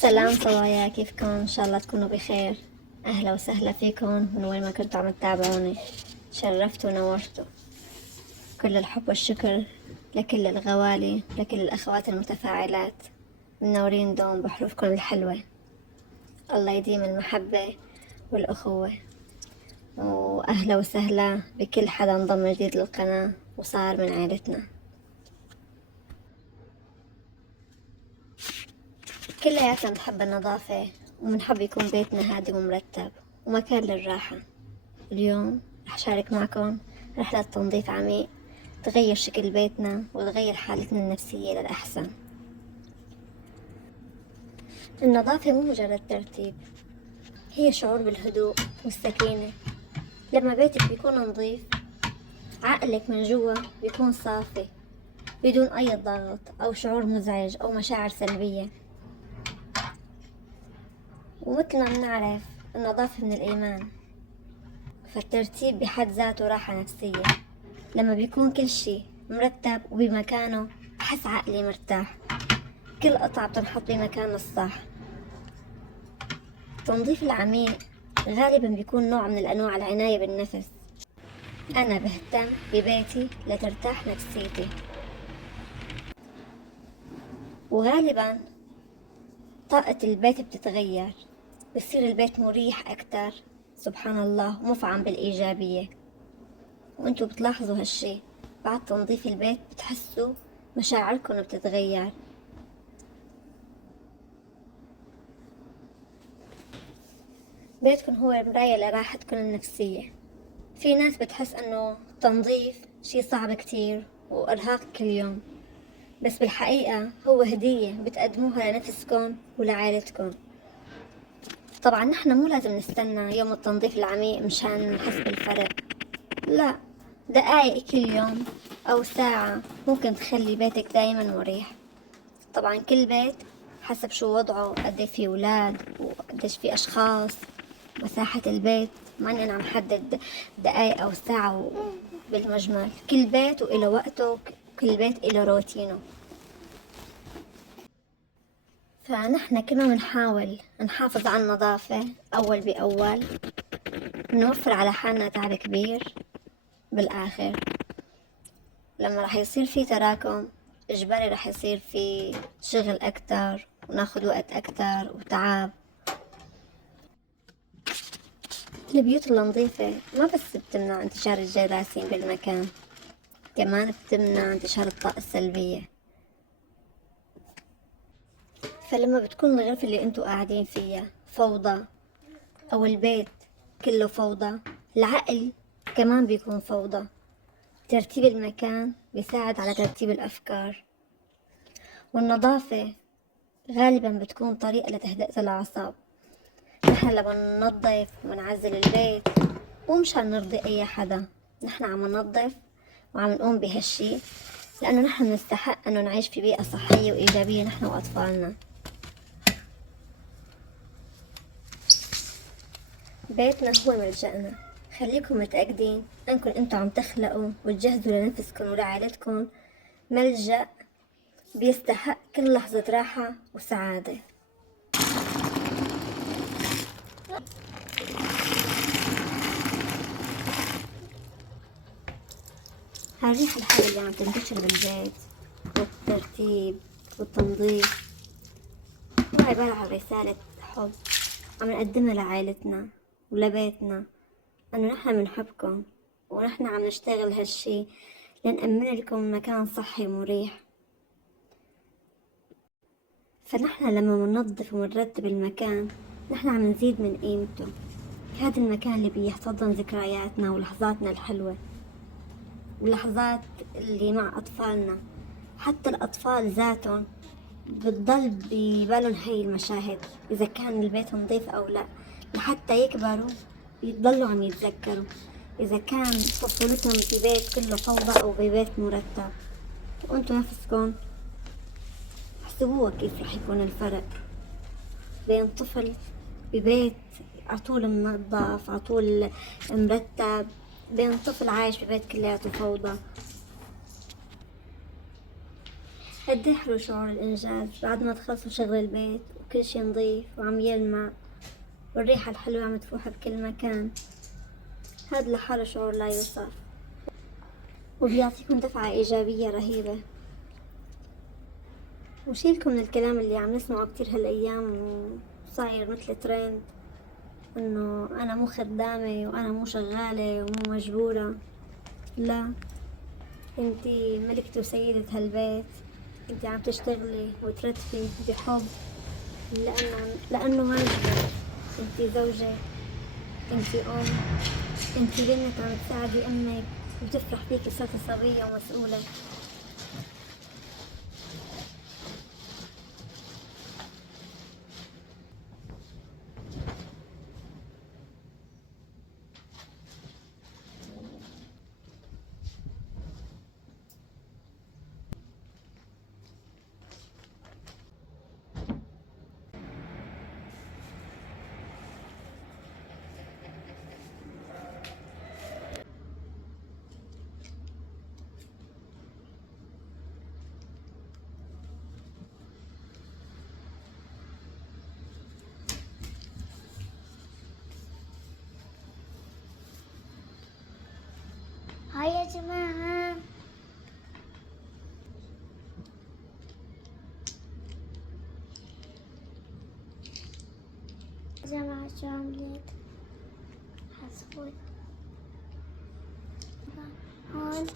سلام صبايا، كيفكم؟ ان شاء الله تكونوا بخير. اهلا وسهلا فيكم من وين ما كنتوا عم تتابعوني. شرفتوا ونورتوا. كل الحب والشكر لكل الغوالي، لكل الاخوات المتفاعلات منورين دوم بحروفكم الحلوة. الله يديم المحبة والاخوة. واهلا وسهلا بكل حدا انضم جديد للقناة وصار من عائلتنا. كلياتنا بنحب النظافة وبنحب يكون بيتنا هادي ومرتب ومكان للراحة. اليوم رح شارك معكم رحلة تنظيف عميق تغير شكل بيتنا وتغير حالتنا النفسية للأحسن. النظافة مو مجرد ترتيب، هي شعور بالهدوء والسكينة. لما بيتك بيكون نظيف عقلك من جوا بيكون صافي بدون أي ضغط أو شعور مزعج أو مشاعر سلبية. ومثل ما بنعرف النظافة من الإيمان، فالترتيب بحد ذاته راحة نفسية. لما بيكون كل شي مرتب وبمكانه بحس عقلي مرتاح، كل قطعة بتنحط بمكانها الصح. التنظيف العميق غالبا بيكون نوع من الأنواع العناية بالنفس. أنا بهتم ببيتي لترتاح نفسيتي، وغالبا طاقة البيت بتتغير، بصير البيت مريح أكتر سبحان الله ومفعم بالإيجابية. وانتوا بتلاحظوا هالشي بعد تنظيف البيت، بتحسوا مشاعركم بتتغير. بيتكم هو مراية لراحتكم النفسية. في ناس بتحس انه التنظيف شي صعب كتير وارهاق كل يوم، بس بالحقيقة هو هدية بتقدموها لنفسكم ولعائلتكم. طبعا نحن مو لازم نستنى يوم التنظيف العميق مشان نحس بالفرق، لا، دقايق كل يوم او ساعة ممكن تخلي بيتك دايما مريح. طبعا كل بيت حسب شو وضعه، قد في اولاد وقديش في اشخاص، مساحة البيت، ما اني انا عم حدد دقايق او ساعة. بالمجمل كل بيت وإله وقته، كل بيت إله روتينه. فنحن كنا بنحاول نحافظ على النظافة أول بأول، نوفر على حالنا تعب كبير بالآخر. لما رح يصير في تراكم إجباري رح يصير في شغل أكتر وناخد وقت أكتر وتعب. البيوت النظيفة ما بس بتمنع انتشار الجراثيم بالمكان، كمان بتمنع انتشار الطاقة السلبية. فلما بتكون الغرفة اللي انتوا قاعدين فيها فوضى أو البيت كله فوضى، العقل كمان بيكون فوضى. ترتيب المكان بيساعد على ترتيب الأفكار. والنظافة غالبا بتكون طريقة لتهدئة الأعصاب. نحن لما ننظف ونعزل البيت مو مشان نرضي أي حدا، نحن عم ننظف وعم نقوم بهالشي لأنه نحن نستحق أنه نعيش في بيئة صحية وإيجابية نحن وأطفالنا. بيتنا هو ملجأنا. خليكم متأكدين أنكم أنتوا عم تخلقوا وتجهزوا لنفسكم ولعائلتكم ملجأ بيستحق كل لحظة راحة وسعادة. هالريحة الحلوة اللي عم تنتشر بالبيت والترتيب والتنظيف هو عبارة عن رسالة حب عم نقدمها لعائلتنا ولبيتنا، أنه نحن بنحبكم ونحن عم نشتغل هالشي لنأمن لكم مكان صحي ومريح. فنحن لما مننظف ومنرتب المكان نحن عم نزيد من قيمته. هذا المكان اللي بيحتضن ذكرياتنا ولحظاتنا الحلوة ولحظات اللي مع أطفالنا. حتى الأطفال ذاتهم بتضل ببالهم هاي المشاهد إذا كان البيت نظيف أو لا، لحتى يكبروا يضلوا عم يتذكروا إذا كان طفولتهم في بيت كله فوضى أو ببيت مرتب. وأنتوا نفسكم احسبوها كيف رح يكون الفرق بين طفل ببيت عطول منظف عطول مرتب، بين طفل عايش ببيت كلياته فوضى. قد إيه حلو شعور الإنجاز بعد ما تخلصوا شغل البيت وكل شي نظيف وعم يلمع والريحة الحلوة عم تفوح بكل مكان. هاد لحاله شعور لا يوصف وبيعطيكم دفعة إيجابية رهيبة. وشيلكم من الكلام اللي عم نسمعه كتير هالأيام وصاير مثل ترند، إنه أنا مو خدامة وأنا مو شغالة ومو مجبورة. لا، انتي ملكة وسيدة هالبيت، انتي عم تشتغلي وترتبي بحب لأنه ما نجبر. انتي زوجة، انتي أم، انتي بنت عم تساعدي أمك وتفرح فيكي صرتي صبية ومسؤولة. هاي يا جماعة، جماعة شو عملت؟ حسبوي هون